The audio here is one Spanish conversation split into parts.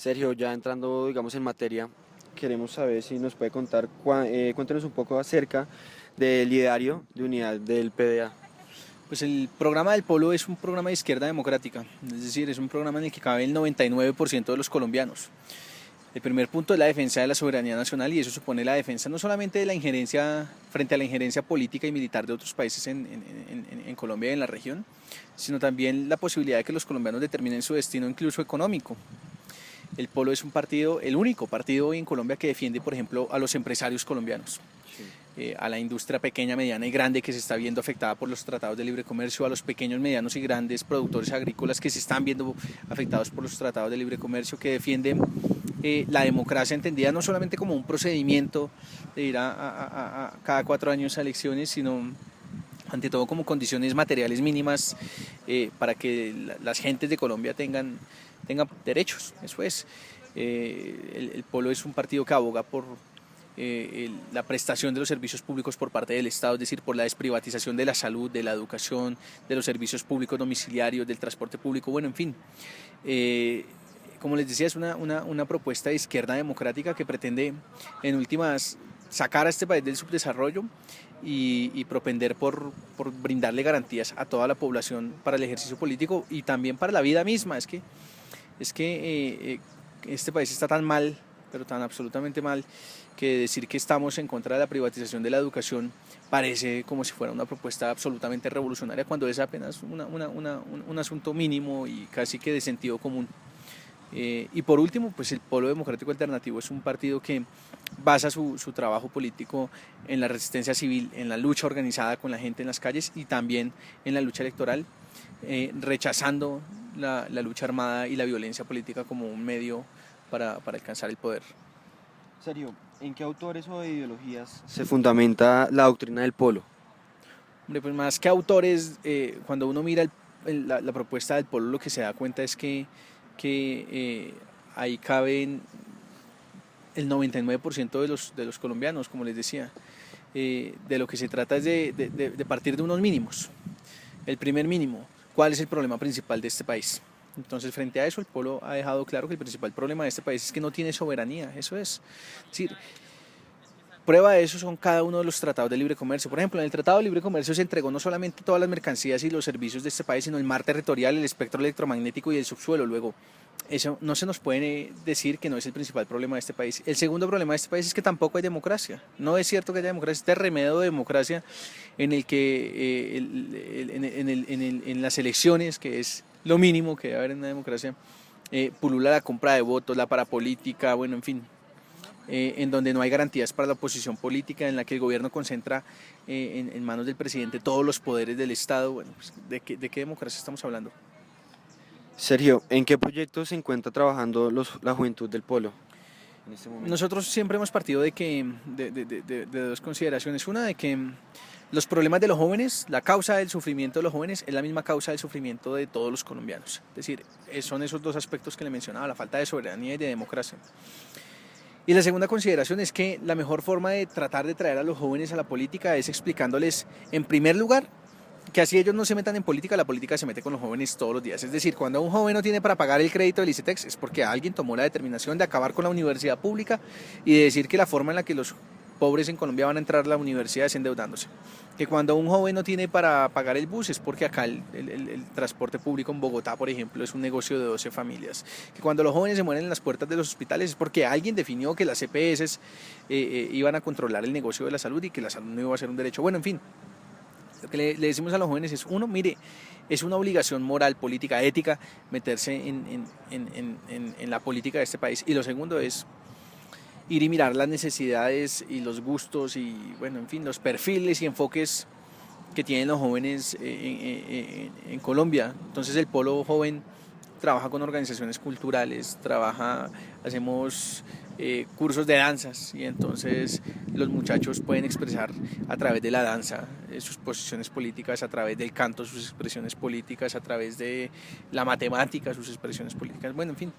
Sergio, ya entrando, digamos, en materia, queremos saber si nos puede contar, cuéntenos un poco acerca del ideario de unidad del PDA. Pues el programa del Polo es un programa de izquierda democrática, es decir, es un programa en el que cabe el 99% de los colombianos. El primer punto es la defensa de la soberanía nacional y eso supone la defensa no solamente de la injerencia frente a la injerencia política y militar de otros países en Colombia y en la región, sino también la posibilidad de que los colombianos determinen su destino incluso económico. El Polo es un partido, el único partido hoy en Colombia que defiende, por ejemplo, a los empresarios colombianos, Sí. a la industria pequeña, mediana y grande que se está viendo afectada por los tratados de libre comercio, a los pequeños, medianos y grandes productores agrícolas que se están viendo afectados por los tratados de libre comercio, que defienden la democracia entendida no solamente como un procedimiento de ir a cada 4 años a elecciones, sino ante todo como condiciones materiales mínimas para que las gentes de Colombia tengan derechos. Eso es. El Polo es un partido que aboga por la prestación de los servicios públicos por parte del Estado, es decir, por la desprivatización de la salud, de la educación, de los servicios públicos domiciliarios, del transporte público, bueno, en fin. Como les decía, es una propuesta de izquierda democrática que pretende, en últimas, sacar a este país del subdesarrollo y propender por brindarle garantías a toda la población para el ejercicio político y también para la vida misma. Es que este país está tan mal, pero tan absolutamente mal, que decir que estamos en contra de la privatización de la educación parece como si fuera una propuesta absolutamente revolucionaria cuando es apenas un asunto mínimo y casi que de sentido común. Y por último, pues el Polo Democrático Alternativo es un partido que basa su trabajo político en la resistencia civil, en la lucha organizada con la gente en las calles y también en la lucha electoral, rechazando la lucha armada y la violencia política como un medio para alcanzar el poder. Sergio, ¿en qué autores o ideologías se fundamenta la doctrina del Polo? Hombre, pues más que autores, cuando uno mira la propuesta del Polo, lo que se da cuenta es que ahí caben el 99% de los colombianos, como les decía. De lo que se trata es de partir de unos mínimos. El primer mínimo, ¿cuál es el problema principal de este país? Entonces, frente a eso, el Polo ha dejado claro que el principal problema de este país es que no tiene soberanía, eso es. Es decir, prueba de eso son cada uno de los tratados de libre comercio. Por ejemplo, en el Tratado de Libre Comercio se entregó no solamente todas las mercancías y los servicios de este país, sino el mar territorial, el espectro electromagnético y el subsuelo. Luego, eso no se nos puede decir que no es el principal problema de este país. El segundo problema de este país es que tampoco hay democracia. No es cierto que haya democracia, este remedio de democracia en el que en las elecciones, que es lo mínimo que debe haber en una democracia, pulula la compra de votos, la parapolítica, bueno, en fin, en donde no hay garantías para la oposición política, en la que el gobierno concentra en manos del presidente todos los poderes del Estado. Bueno, pues, ¿de qué democracia estamos hablando? Sergio, ¿en qué proyectos se encuentra trabajando la juventud del Polo en este momento? Nosotros siempre hemos partido de dos consideraciones. Una, de que los problemas de los jóvenes, la causa del sufrimiento de los jóvenes es la misma causa del sufrimiento de todos los colombianos. Es decir, son esos dos aspectos que le mencionaba, la falta de soberanía y de democracia. Y la segunda consideración es que la mejor forma de tratar de traer a los jóvenes a la política es explicándoles, en primer lugar, que así ellos no se metan en política, la política se mete con los jóvenes todos los días. Es decir, cuando un joven no tiene para pagar el crédito del ICETEX es porque alguien tomó la determinación de acabar con la universidad pública y de decir que la forma en la que los pobres en Colombia van a entrar a la universidad es endeudándose. Que cuando un joven no tiene para pagar el bus es porque acá el transporte público en Bogotá, por ejemplo, es un negocio de 12 familias. Que cuando los jóvenes se mueren en las puertas de los hospitales es porque alguien definió que las EPS iban a controlar el negocio de la salud y que la salud no iba a ser un derecho. Bueno, en fin, lo que le decimos a los jóvenes es, uno, mire, es una obligación moral, política, ética, meterse en la política de este país. Y lo segundo es ir y mirar las necesidades y los gustos y, bueno, en fin, los perfiles y enfoques que tienen los jóvenes en Colombia. Entonces el Polo Joven trabaja con organizaciones culturales, hacemos cursos de danzas y entonces los muchachos pueden expresar a través de la danza sus posiciones políticas, a través del canto sus expresiones políticas, a través de la matemática sus expresiones políticas, bueno, en fin.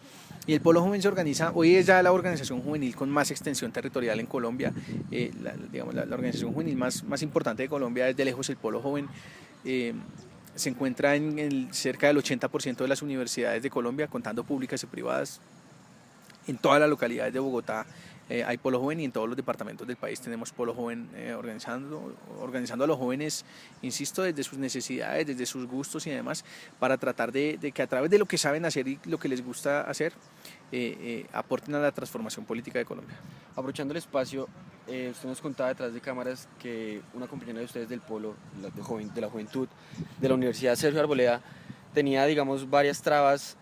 Y el Polo Joven se organiza, hoy es ya la organización juvenil con más extensión territorial en Colombia, la organización juvenil más importante de Colombia es de lejos el Polo Joven. Se encuentra cerca del 80% de las universidades de Colombia, contando públicas y privadas. En todas las localidades de Bogotá hay polo joven y en todos los departamentos del país tenemos polo joven organizando a los jóvenes, insisto, desde sus necesidades, desde sus gustos y demás, para tratar de que a través de lo que saben hacer y lo que les gusta hacer, aporten a la transformación política de Colombia. Aprovechando el espacio, usted nos contaba detrás de cámaras que una compañera de ustedes del polo, de la juventud, de la Universidad Sergio Arboleda, tenía, digamos, varias trabas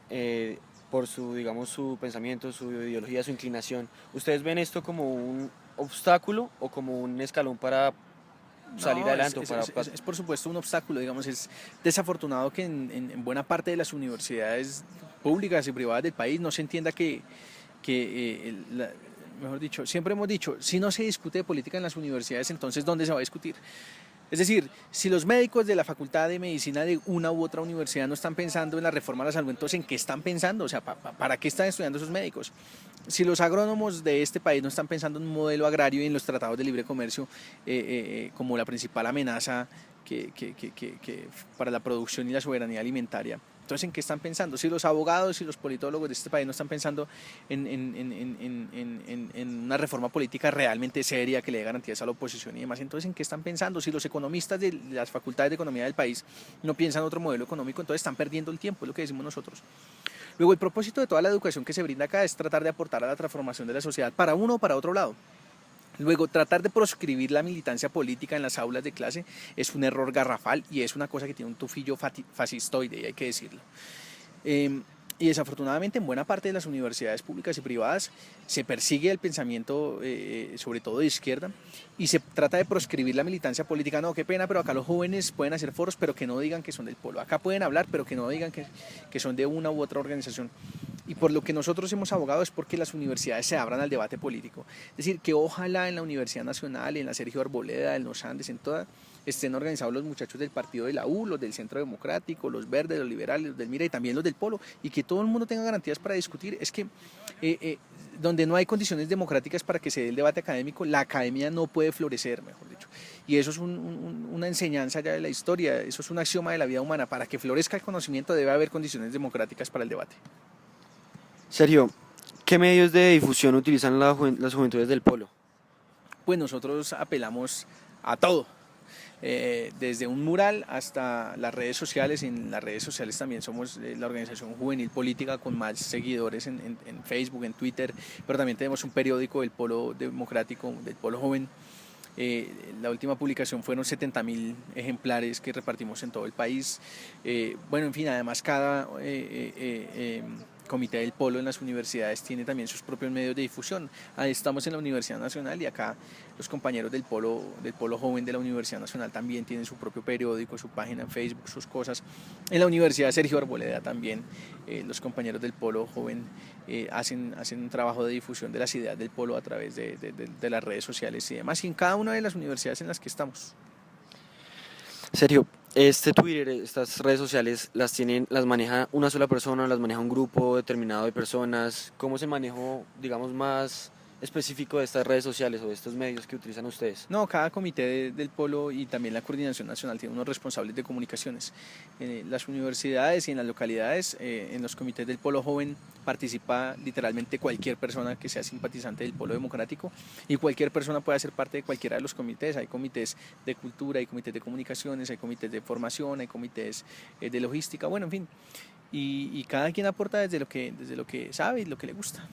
por su, digamos, su pensamiento, su ideología, su inclinación. ¿Ustedes ven esto como un obstáculo o como un escalón para salir No, adelante? es por supuesto un obstáculo, digamos, es desafortunado que en buena parte de las universidades públicas y privadas del país no se entienda mejor dicho, siempre hemos dicho, si no se discute de política en las universidades, entonces ¿dónde se va a discutir? Es decir, si los médicos de la Facultad de Medicina de una u otra universidad no están pensando en la reforma a la salud, entonces ¿en qué están pensando? O sea, ¿para qué están estudiando esos médicos? Si los agrónomos de este país no están pensando en un modelo agrario y en los tratados de libre comercio como la principal amenaza para la producción y la soberanía alimentaria, entonces ¿en qué están pensando? Si los abogados y los politólogos de este país no están pensando en una reforma política realmente seria que le dé garantías a la oposición y demás, entonces ¿en qué están pensando? Si los economistas de las facultades de economía del país no piensan en otro modelo económico, entonces están perdiendo el tiempo, es lo que decimos nosotros. Luego, el propósito de toda la educación que se brinda acá es tratar de aportar a la transformación de la sociedad para uno o para otro lado. Luego, tratar de proscribir la militancia política en las aulas de clase es un error garrafal y es una cosa que tiene un tufillo fascistoide, y hay que decirlo. Y desafortunadamente en buena parte de las universidades públicas y privadas se persigue el pensamiento, sobre todo de izquierda, y se trata de proscribir la militancia política. No, qué pena, pero acá los jóvenes pueden hacer foros, pero que no digan que son del polo. Acá pueden hablar, pero que no digan que son de una u otra organización. Y por lo que nosotros hemos abogado es porque las universidades se abran al debate político. Es decir, que ojalá en la Universidad Nacional, en la Sergio Arboleda, en los Andes, en todas, estén organizados los muchachos del partido de la U, los del Centro Democrático, los verdes, los liberales, los del MIRA y también los del Polo, y que todo el mundo tenga garantías para discutir. Es que donde no hay condiciones democráticas para que se dé el debate académico, la academia no puede florecer, mejor dicho. Y eso es una enseñanza ya de la historia, eso es un axioma de la vida humana. Para que florezca el conocimiento debe haber condiciones democráticas para el debate. Sergio, ¿qué medios de difusión utilizan las juventudes del polo? Pues nosotros apelamos a todo. Desde un mural hasta las redes sociales. En las redes sociales también somos la organización juvenil política con más seguidores en Facebook, en Twitter, pero también tenemos un periódico del Polo Democrático, del Polo Joven. La última publicación fueron 70.000 ejemplares que repartimos en todo el país. Bueno, en fin, además cada comité del polo en las universidades tiene también sus propios medios de difusión. Ahí estamos en la Universidad Nacional y acá los compañeros del polo joven de la Universidad Nacional también tienen su propio periódico, su página en Facebook, sus cosas. En la Universidad Sergio Arboleda también los compañeros del polo joven hacen un trabajo de difusión de las ideas del polo a través de las redes sociales y demás, y en cada una de las universidades en las que estamos. Sergio, este Twitter, estas redes sociales, las maneja una sola persona, las maneja un grupo determinado de personas. ¿Cómo es el manejo, digamos, más específico de estas redes sociales o de estos medios que utilizan ustedes? No, cada comité del polo y también la coordinación nacional tiene unos responsables de comunicaciones. En las universidades y en las localidades, en los comités del polo joven participa literalmente cualquier persona que sea simpatizante del polo democrático, y cualquier persona puede ser parte de cualquiera de los comités. Hay comités de cultura, hay comités de comunicaciones, hay comités de formación, hay comités de logística, bueno, en fin. Y cada quien aporta desde lo que sabe y lo que le gusta.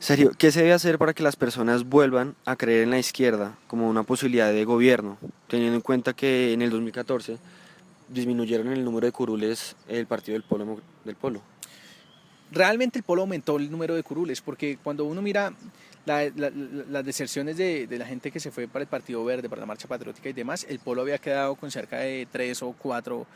Sergio, ¿qué se debe hacer para que las personas vuelvan a creer en la izquierda como una posibilidad de gobierno, teniendo en cuenta que en el 2014 disminuyeron el número de curules el partido del polo? Realmente el polo aumentó el número de curules, porque cuando uno mira las deserciones de la gente que se fue para el Partido Verde, para la Marcha Patriótica y demás, el polo había quedado con cerca de 3 o 4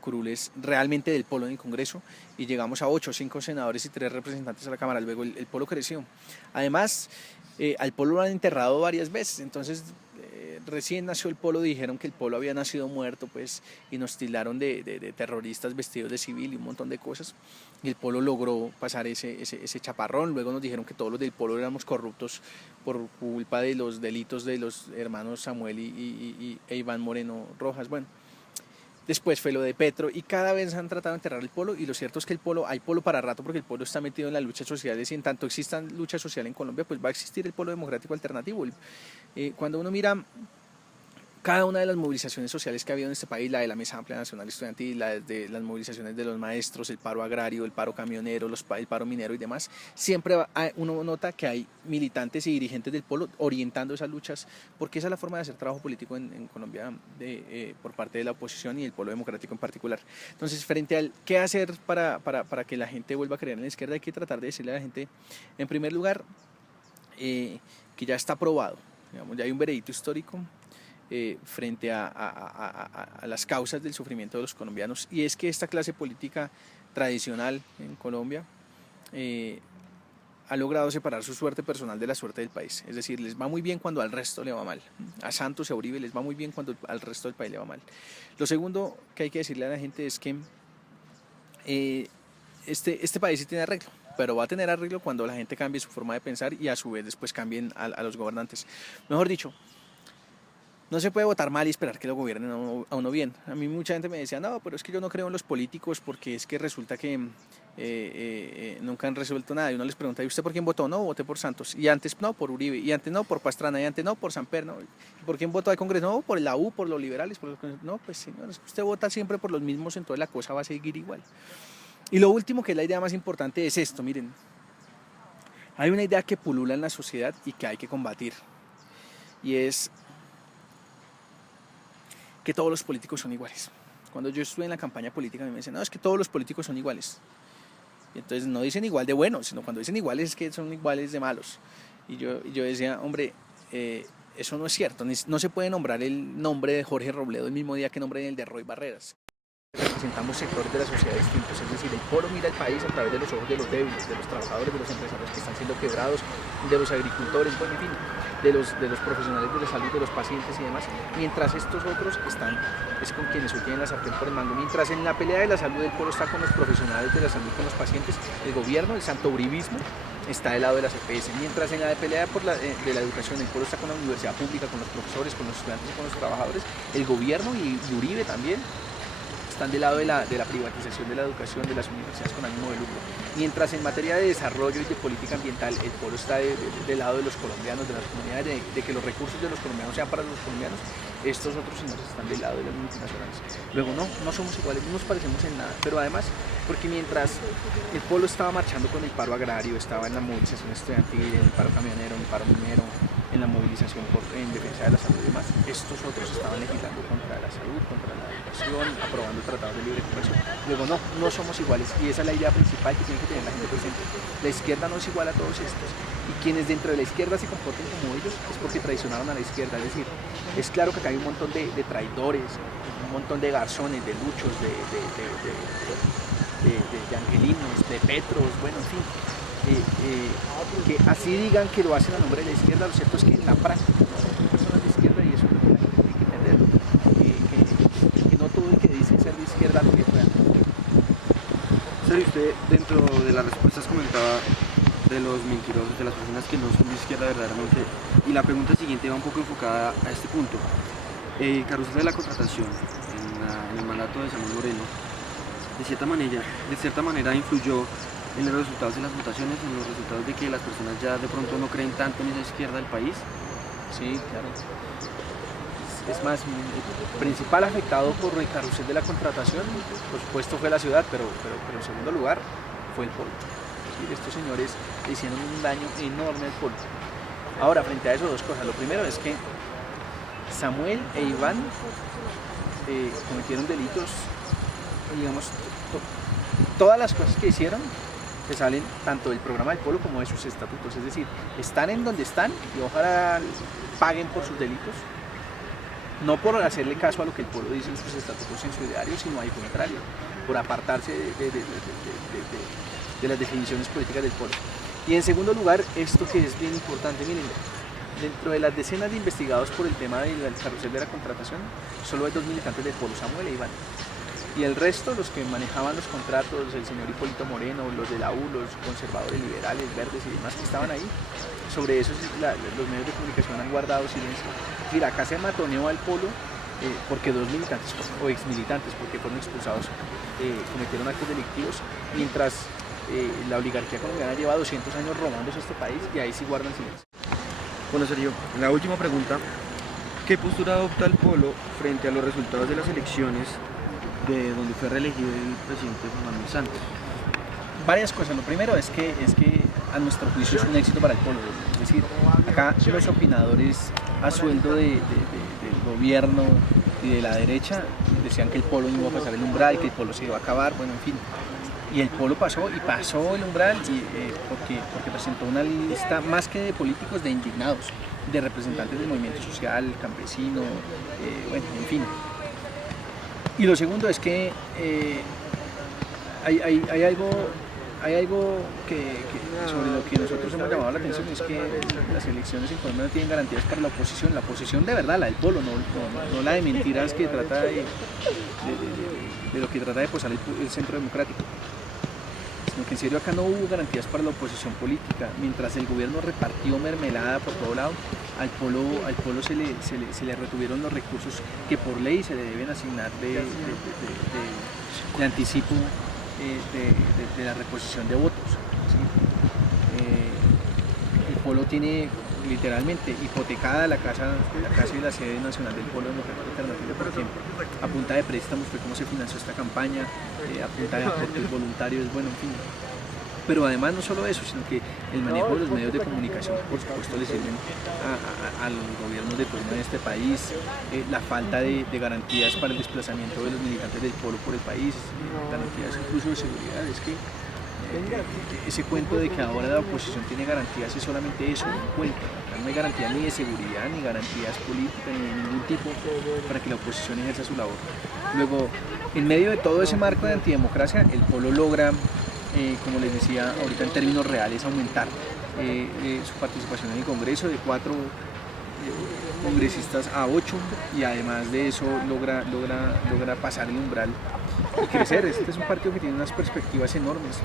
curules realmente del polo en el Congreso, y llegamos a 8 o 5 senadores y 3 representantes a la Cámara. Luego el polo creció. Además, al polo lo han enterrado varias veces, entonces recién nació el polo, dijeron que el polo había nacido muerto, pues, y nos tildaron de terroristas vestidos de civil y un montón de cosas, y el polo logró pasar ese chaparrón. Luego nos dijeron que todos los del polo éramos corruptos por culpa de los delitos de los hermanos Samuel e Iván Moreno Rojas. Bueno, Después fue lo de Petro y cada vez han tratado de enterrar el polo, y lo cierto es que hay polo para rato, porque el polo está metido en las luchas sociales, y en tanto existan luchas sociales en Colombia, pues va a existir el polo democrático alternativo. Cuando uno mira cada una de las movilizaciones sociales que ha habido en este país, la de la Mesa Amplia Nacional Estudiantil, la de las movilizaciones de los maestros, el paro agrario, el paro camionero, el paro minero y demás, siempre uno nota que hay militantes y dirigentes del polo orientando esas luchas, porque esa es la forma de hacer trabajo político en Colombia por parte de la oposición y el polo democrático en particular. Entonces, frente al qué hacer para que la gente vuelva a creer en la izquierda, hay que tratar de decirle a la gente, en primer lugar, que ya está probado, digamos, ya hay un veredicto histórico frente a las causas del sufrimiento de los colombianos, y es que esta clase política tradicional en Colombia ha logrado separar su suerte personal de la suerte del país. Es decir, les va muy bien cuando al resto le va mal. A Santos y a Uribe les va muy bien cuando al resto del país le va mal. Lo segundo que hay que decirle a la gente es que este país sí tiene arreglo, pero va a tener arreglo cuando la gente cambie su forma de pensar y a su vez después cambien a los gobernantes. Mejor dicho, no se puede votar mal y esperar que lo gobiernen a uno bien. A mí mucha gente me decía, no, pero es que yo no creo en los políticos porque es que resulta que nunca han resuelto nada. Y uno les pregunta, ¿y usted por quién votó? No, voté por Santos. Y antes no, por Uribe. Y antes no, por Pastrana. Y antes no, por Samper. ¿No? ¿Por quién votó al Congreso? No, por la U, por los liberales. No, pues señores, usted vota siempre por los mismos, entonces la cosa va a seguir igual. Y lo último, que es la idea más importante, es esto, miren. Hay una idea que pulula en la sociedad y que hay que combatir. Y es que todos los políticos son iguales. Cuando yo estuve en la campaña política, a mí me decían, no, es que todos los políticos son iguales. Y entonces no dicen igual de buenos, sino cuando dicen iguales es que son iguales de malos. Y yo decía, hombre, eso no es cierto. No se puede nombrar el nombre de Jorge Robledo el mismo día que nombren el de Roy Barreras. Representamos sectores de la sociedad distintos, es decir, el polo mira el país a través de los ojos de los débiles, de los trabajadores, de los empresarios que están siendo quebrados, de los agricultores, bueno, en fin, de los profesionales de la salud, de los pacientes y demás, mientras estos otros es con quienes hoy tienen la sartén por el mango. Mientras en la pelea de la salud el polo está con los profesionales de la salud, con los pacientes, el gobierno, el santouribismo, está del lado de las EPS. Mientras en la pelea de la educación el polo está con la universidad pública, con los profesores, con los estudiantes y con los trabajadores, el gobierno y Uribe también están del lado de la privatización de la educación, de las universidades con ánimo de lucro. Mientras en materia de desarrollo y de política ambiental el polo está del lado de los colombianos, de las comunidades, de que los recursos de los colombianos sean para los colombianos, estos otros señores están del lado de las multinacionales. Luego no somos iguales, no nos parecemos en nada, pero además, porque mientras el polo estaba marchando con el paro agrario, estaba en la movilización estudiantil, en el paro camionero, en el paro minero, en la movilización en defensa de la salud y demás, estos otros estaban legislando contra la salud, contra la educación, aprobando tratados de libre comercio. Luego no somos iguales, y esa es la idea principal que tiene que tener la gente presente. La izquierda no es igual a todos estos, y quienes dentro de la izquierda se comporten como ellos es porque traicionaron a la izquierda. Es decir, es claro que acá hay un montón de traidores, un montón de garzones, de luchos, de angelinos, de petros, bueno, en fin. Que así digan que lo hacen a nombre de la izquierda, lo cierto es que en la práctica no son personas de izquierda, y eso es lo que la gente tiene que entender, que no todo el que dice ser de izquierda lo es realmente. Sergio, usted dentro de las respuestas comentaba de los mentirosos, de las personas que no son de izquierda verdaderamente, y la pregunta siguiente va un poco enfocada a este punto. Carrusel de la contratación en el mandato de Samuel Moreno, de cierta manera influyó en los resultados de las votaciones, en los resultados de que las personas ya de pronto no creen tanto en esa izquierda del país. Sí, claro. Es más, el principal afectado por el carrusel de la contratación, por supuesto, fue la ciudad, pero en segundo lugar fue el polo. Es decir, estos señores le hicieron un daño enorme al polo. Ahora, frente a eso, dos cosas. Lo primero es que Samuel e Iván cometieron delitos, digamos, todas las cosas que hicieron que salen tanto del programa del polo como de sus estatutos, es decir, están en donde están y ojalá paguen por sus delitos, no por hacerle caso a lo que el polo dice en sus estatutos, en su ideario, sino al contrario, por apartarse de las definiciones políticas del polo. Y en segundo lugar, esto que es bien importante, miren, dentro de las decenas de investigados por el tema del carrusel de la contratación, solo hay 2 militantes del polo, Samuel e Iván. Y el resto, los que manejaban los contratos, el señor Hipólito Moreno, los de la U, los conservadores, liberales, verdes y demás que estaban ahí, sobre eso los medios de comunicación han guardado silencio. Es decir, acá se matoneó al polo porque dos militantes o exmilitantes, porque fueron expulsados, cometieron actos delictivos, mientras la oligarquía colombiana lleva 200 años robándose este país y ahí sí guardan silencio. Bueno, Sergio, la última pregunta. ¿Qué postura adopta el Polo frente a los resultados de las elecciones de donde fue reelegido el presidente Juan Manuel Santos? Varias cosas. Lo primero es que a nuestro juicio es un éxito para el Polo. Es decir, acá los opinadores a sueldo del gobierno y de la derecha decían que el Polo no iba a pasar el umbral, que el Polo se iba a acabar, bueno, en fin. Y el Polo pasó el umbral porque presentó una lista más que de políticos, de indignados, de representantes del movimiento social, campesino, bueno, en fin. Y lo segundo es que hay algo que sobre lo que nosotros hemos llamado la atención, es que las elecciones en Colombia no tienen garantías para la oposición de verdad, la del Polo, no la de mentiras que trata de lo que trata de posar el centro democrático. Sino que en serio acá no hubo garantías para la oposición política. Mientras el gobierno repartió mermelada por todo lado, al Polo se le retuvieron los recursos que por ley se le deben asignar de anticipo de la reposición de votos, ¿sí? El Polo tiene literalmente hipotecada la casa y la sede nacional del Polo Democrático Alternativo, por ejemplo. A punta de préstamos fue como se financió esta campaña, a punta de aportes voluntarios, bueno, en fin. Pero además no solo eso, sino que el manejo de los medios de comunicación, por supuesto, le sirven a los gobiernos de turno en este país, la falta de garantías para el desplazamiento de los militantes del Polo por el país, garantías incluso de seguridad. Es que ese cuento de que ahora la oposición tiene garantías es solamente eso, un cuento. No hay garantía ni de seguridad, ni garantías políticas, ni de ningún tipo para que la oposición ejerza su labor. Luego, en medio de todo ese marco de antidemocracia, el Polo logra, como les decía ahorita en términos reales, aumentar su participación en el Congreso de 4 congresistas a 8, y además de eso logra pasar el umbral y crecer. Este es un partido que tiene unas perspectivas enormes,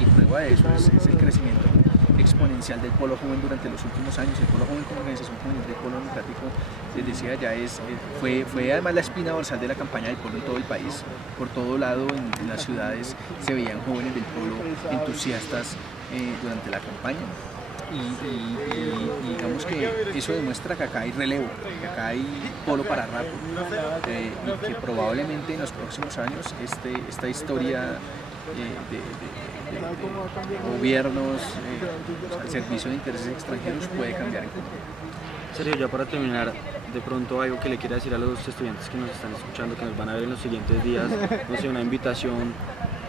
y prueba de eso es el crecimiento exponencial del Polo Joven durante los últimos años. El Polo Joven como organización juvenil del Polo Democrático, les decía, ya fue además la espina dorsal de la campaña del Polo en todo el país. Por todo lado, en las ciudades se veían jóvenes del Polo entusiastas durante la campaña. Y digamos que eso demuestra que acá hay relevo, que acá hay Polo para rato, y que probablemente en los próximos años esta historia de gobiernos al servicio de intereses extranjeros puede cambiar en Colombia. Sergio, ya para terminar, de pronto algo que le quiera decir a los estudiantes que nos están escuchando, que nos van a ver en los siguientes días, no sé, una invitación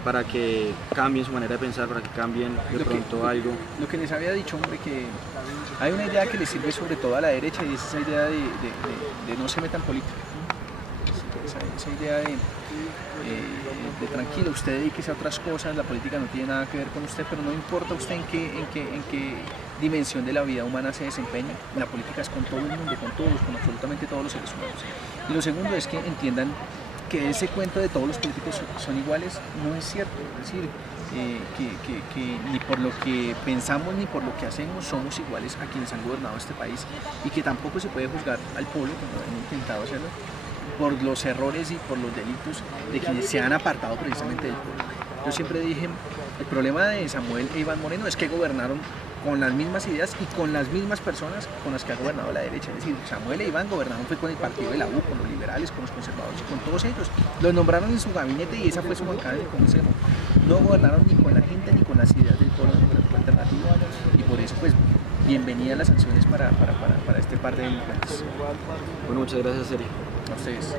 para que cambien su manera de pensar, para que cambien de pronto algo. Lo que les había dicho, hombre, que hay una idea que les sirve sobre todo a la derecha, y es esa idea de no se metan política. Esa idea de tranquilo, usted dedíquese a otras cosas, la política no tiene nada que ver con usted, pero no importa usted en qué dimensión de la vida humana se desempeña, la política es con todo el mundo, con todos, con absolutamente todos los seres humanos. Y lo segundo es que entiendan que ese cuento de todos los políticos son iguales no es cierto, es decir, que ni por lo que pensamos ni por lo que hacemos somos iguales a quienes han gobernado este país, y que tampoco se puede juzgar al Polo, como han intentado hacerlo, por los errores y por los delitos de quienes se han apartado precisamente del Polo. Yo siempre dije, el problema de Samuel e Iván Moreno es que gobernaron con las mismas ideas y con las mismas personas con las que ha gobernado la derecha. Es decir, Samuel e Iván gobernaron fue con el partido de la U, con los liberales, con los conservadores, con todos ellos. Los nombraron en su gabinete y esa fue su bancada en el Consejo. No gobernaron ni con la gente ni con las ideas del Polo Democrático Alternativo, y por eso pues bienvenidas las sanciones para este par de delincuentes. Bueno, muchas gracias, Sergio. A ustedes.